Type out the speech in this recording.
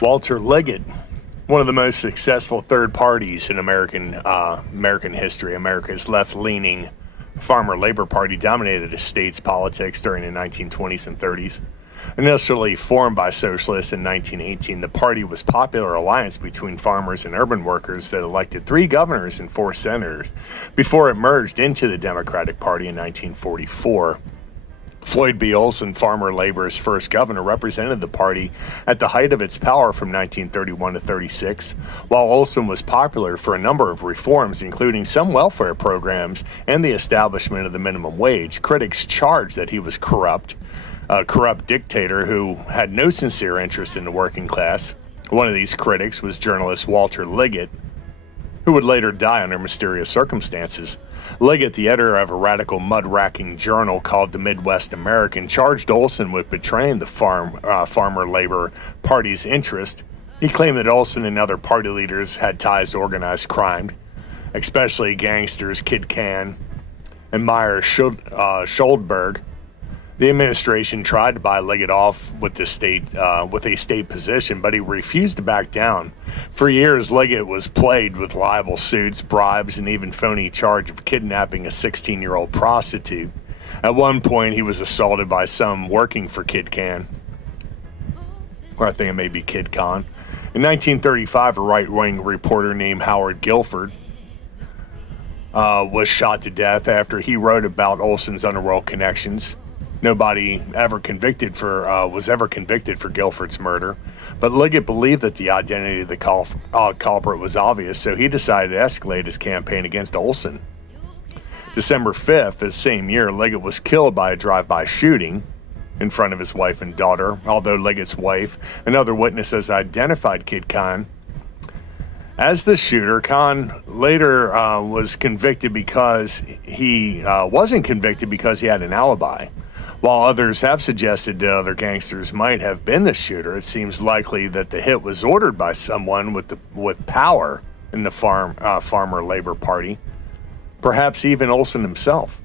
Walter Liggett, one of the most successful third parties in American history. America's left-leaning Farmer Labor Party dominated the state's politics during the 1920s and 30s. Initially formed by socialists in 1918, the party was a popular alliance between farmers and urban workers that elected 3 governors and 4 senators before it merged into the Democratic Party in 1944. Floyd B. Olson, Farmer Labor's first governor, represented the party at the height of its power from 1931 to 36. While Olson was popular for a number of reforms, including some welfare programs and the establishment of the minimum wage, critics charged that he was a corrupt dictator who had no sincere interest in the working class. One of these critics was journalist Walter Liggett, who would later die under mysterious circumstances. Liggett, the editor of a radical mud-racking journal called the Midwest American, charged Olson with betraying the Farmer Labor Party's interest. He claimed that Olson and other party leaders had ties to organized crime, especially gangsters Kid Can and Meyer Schuldberg. The administration tried to buy Liggett off with a state position, but he refused to back down. For years, Liggett was plagued with libel suits, bribes, and even phony charge of kidnapping a 16-year-old prostitute. At one point, he was assaulted by some working for Kid Can, or I think it may be Kid Con. In 1935, a right-wing reporter named Howard Guilford was shot to death after he wrote about Olson's underworld connections. Nobody was ever convicted for Guilford's murder, but Liggett believed that the identity of the culprit was obvious, so he decided to escalate his campaign against Olson. December 5th, the same year, Liggett was killed by a drive-by shooting in front of his wife and daughter, although Liggett's wife and other witnesses identified Kid Con as the shooter. Con later was convicted because he wasn't convicted because he had an alibi. While others have suggested that other gangsters might have been the shooter, it seems likely that the hit was ordered by someone with power in the Farmer Labor Party, perhaps even Olson himself.